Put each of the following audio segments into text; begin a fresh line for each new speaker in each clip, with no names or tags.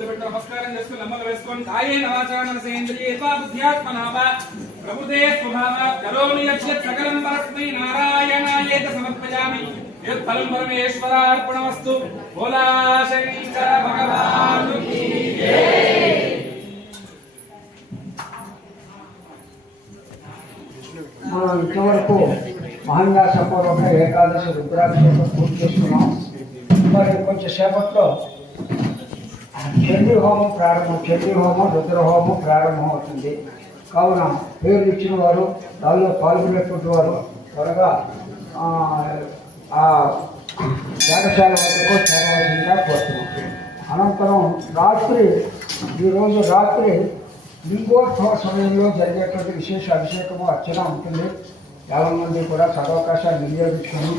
నమస్కారం చేసుకుని నమ్మలు వేసుకొని కరోమి సకలం పరస్మై నారాయణాయేత సమర్పయామి. పరమేశ్వరార్పణమస్తు శంకర కీ
మనం ఇంతవరకు మహాన్యాసపూర్వక ఏకాదశి రుద్రాక్ష పూర్తి చేస్తున్నాం. మరి కొంచెం సేపట్లో చండీ హోమం ప్రారంభం చండీ హోమం రుద్ర హోమం ప్రారంభం అవుతుంది. కావున పేరు ఇచ్చిన వారు దానిలో పాల్గొనేటువంటి వారు త్వరగా ఆ, ఆ యాగశాల వద్దకు చేరవలసిందిగా కోరుతున్నాం. అనంతరం రాత్రి ఈరోజు రాత్రి లింగోత్సవ సమయంలో జరిగేటువంటి విశేష అభిషేకము అర్చన ఉంటుంది. చాలా మంది కూడా సదవకాశాలు వినియోగించుకొని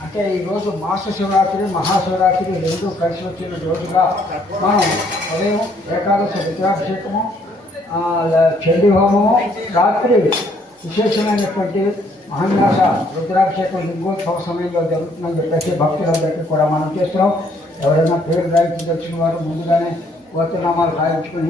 అంటే ఈరోజు మాస శివరాత్రి మహాశివరాత్రి రెండు కలిసి వచ్చిన రోజుగా మనం ఉదయం ఏకాదశి రుద్రాభిషేకము చండీ హోమము రాత్రి విశేషమైనటువంటి మహాన్యాస రుద్రాభిషేకం లింగోత్సవ సమయంలో జరుగుతుందని చెప్పేసి భక్తులందరికీ కూడా మనం చేస్తున్నాం. ఎవరైనా పేరు రాయించదలిచిన వారు ముందుగానే గోత్రనామాలు రాయించుకుని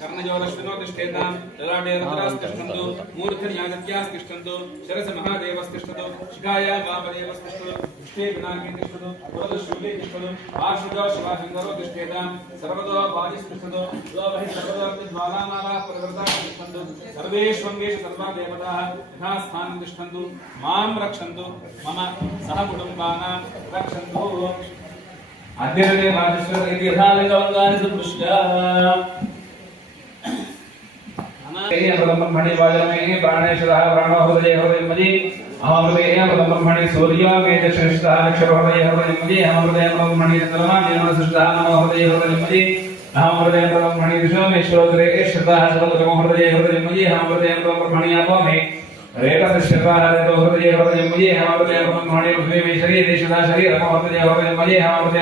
कर्णजोरश्विनोतिष्ठेताम् ललाटेरतरास्तिष्ठन्तु मूर्धन्यागत्यास्तिष्ठन्तु शरसमहादेवस्तिष्ठतु शिखाया वामदेवस्तिष्ठतु पुष्टे पिनाकी तिष्ठतु पुरदशूले तिष्ठतु आश्रितो शिवाशङ्करो तिष्ठेताम् सर्वतो बालिस्तिष्ठतु लोभहि सर्वदालामालाः परिवर्ताः तिष्ठन्तु सर्वेष्वङ्गेषु सर्वा देवताः यथास्थानं तिष्ठन्तु मां रक्षन्तु मम सह कुटुम्बानां रक्षन्तु అధ్యయనే మాతేశ్వర ఇది యథాలింగంగాని సుపుష్ట అనాయ బ్రహ్మణి వాజమేహి ప్రాణేశ్వర బ్రహ్మహృదయ హృదయమది అమృతేయ బ్రహ్మణి సూర్య మేధ శ్రేష్ఠ నక్షహృదయ హృదయమది అమృతయ బ్రహ్మణి చంద్రమా మేన సృష్ట నమహృదయ హృదయమది అమృతయ బ్రహ్మణి విశ్వమేశ్వర శ్రేష్ఠ సర్వతమ హృదయ హృదయమది అమృతయ బ్రహ్మణి అపమే मुझे हमारे शरीर सदा शरीर मुझे हमारे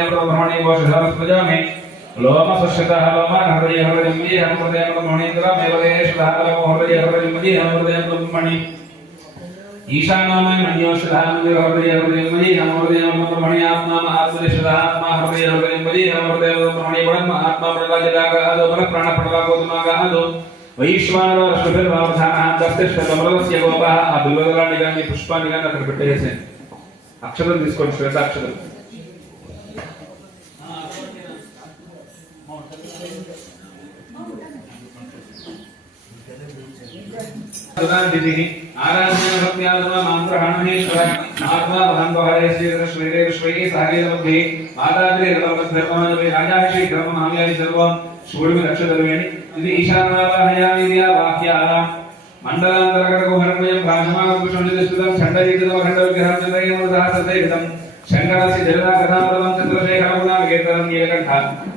प्रजा में लोम स्वच्छता लोम हृदय हृदय मुझे हम हृदय ब्रह्मणेन्द्र मेवदय श्लाकलम हृदय हृदय मुझे हम हृदय ब्रह्मणि ईशानामय मन्योषधाम हृदय हृदय मुझे हम हृदय ब्रह्मणि आत्मा आत्मने सदात्मा हृदय हृदय मुझे हम हृदय ब्रह्मणि ब्रह्म आत्मा का आदो बड़ा प्राण प्रभागो का आदो వైశ్వానర శుభిర్వావధాన దర్శిష్ట కమలస్య గోప ఆ బిల్వదలాన్ని కానీ పుష్పాన్ని కానీ అక్కడ పెట్టేసాను అక్షరం తీసుకోండి శ్వేత అక్షరం. శ్రీ శ్రీరే శ్రీ సహగే మాతాద్రి నమః ధర్మానవే మహామ్యాది సర్వం శివుడికి నక్షత్రమేణి ఇది ఈశాన్యావాహ్యావాహ్యానాం మండలాంతరగతగుహరణమయం భాషమానపుషమితం వహండ విగ్రహం చంద్రయేణం శంకరసి జగదా కథాపదం చంద్రశేఖరమునాం వికేతరం నీలకంఠ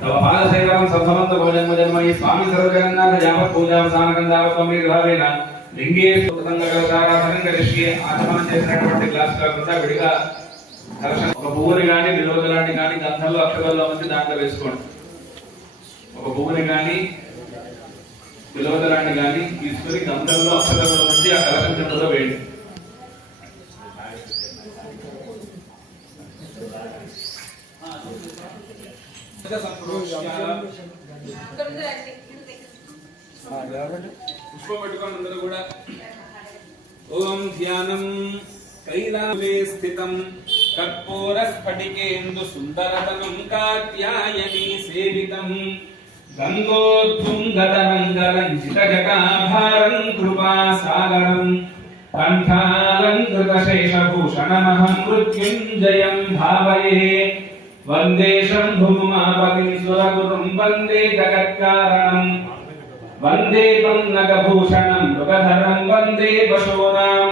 తవ పాదశేఖరం సంభవంత భోజన్మ జన్మయి స్వామి సర్వజగన్నాథ యావత్ పూజావసానకందావతం విగ్రహవేన లింగేశ్వరంగా ఋషి ఆచమనం చేసినటువంటి గ్లాస్ కాకుండా విడిగా ఒక పువ్వుని కానీ నిరోధనాన్ని కానీ గంధంలో అక్షరాల్లో ఉంది దాంట్లో వేసుకోండి. ఒక భూమిని కానీ విలోదలాన్ని కానీ తీసుకుని గంధంలో అక్షరంలో నుంచి ఆ కలకం కిందలో వేయండి. పుష్పం పెట్టుకోండి అందరూ కూడా ఓం ధ్యానం కైలాసే స్థితం. కర్పూర స్ఫటికేందు సుందరతనం కాత్యాయని సేవితం. గంగోద్తుంగతరంగరంజితజటాభారం కృపా సాగరం. కంఠాలంకృతశేషభూషణమహం మృత్యుంజయం భావయే. వందే శంభుమాపతిం సురగురుం వందే జగత్కారణం. వందే పన్నగభూషణం మృగధరం వందే పశూనాం